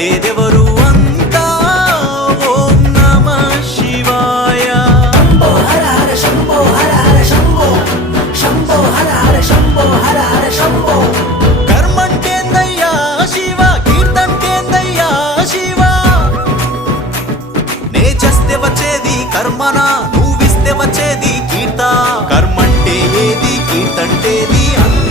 కట్టేదెవరు అంతా ఓం నమః శివాయ. శంభో హర హర శంభో హర హర శంభో శంభో హర హర శంభో హర హర శంభో. కర్మంటేందయ్యా శివ, కీర్తంటేందయ్యా శివ. నే చేస్తే వచ్చేది కర్మనా, నువ్విస్తే వచ్చేది కీర్త. కర్మంటే ఏది, కీర్తంటేది అంత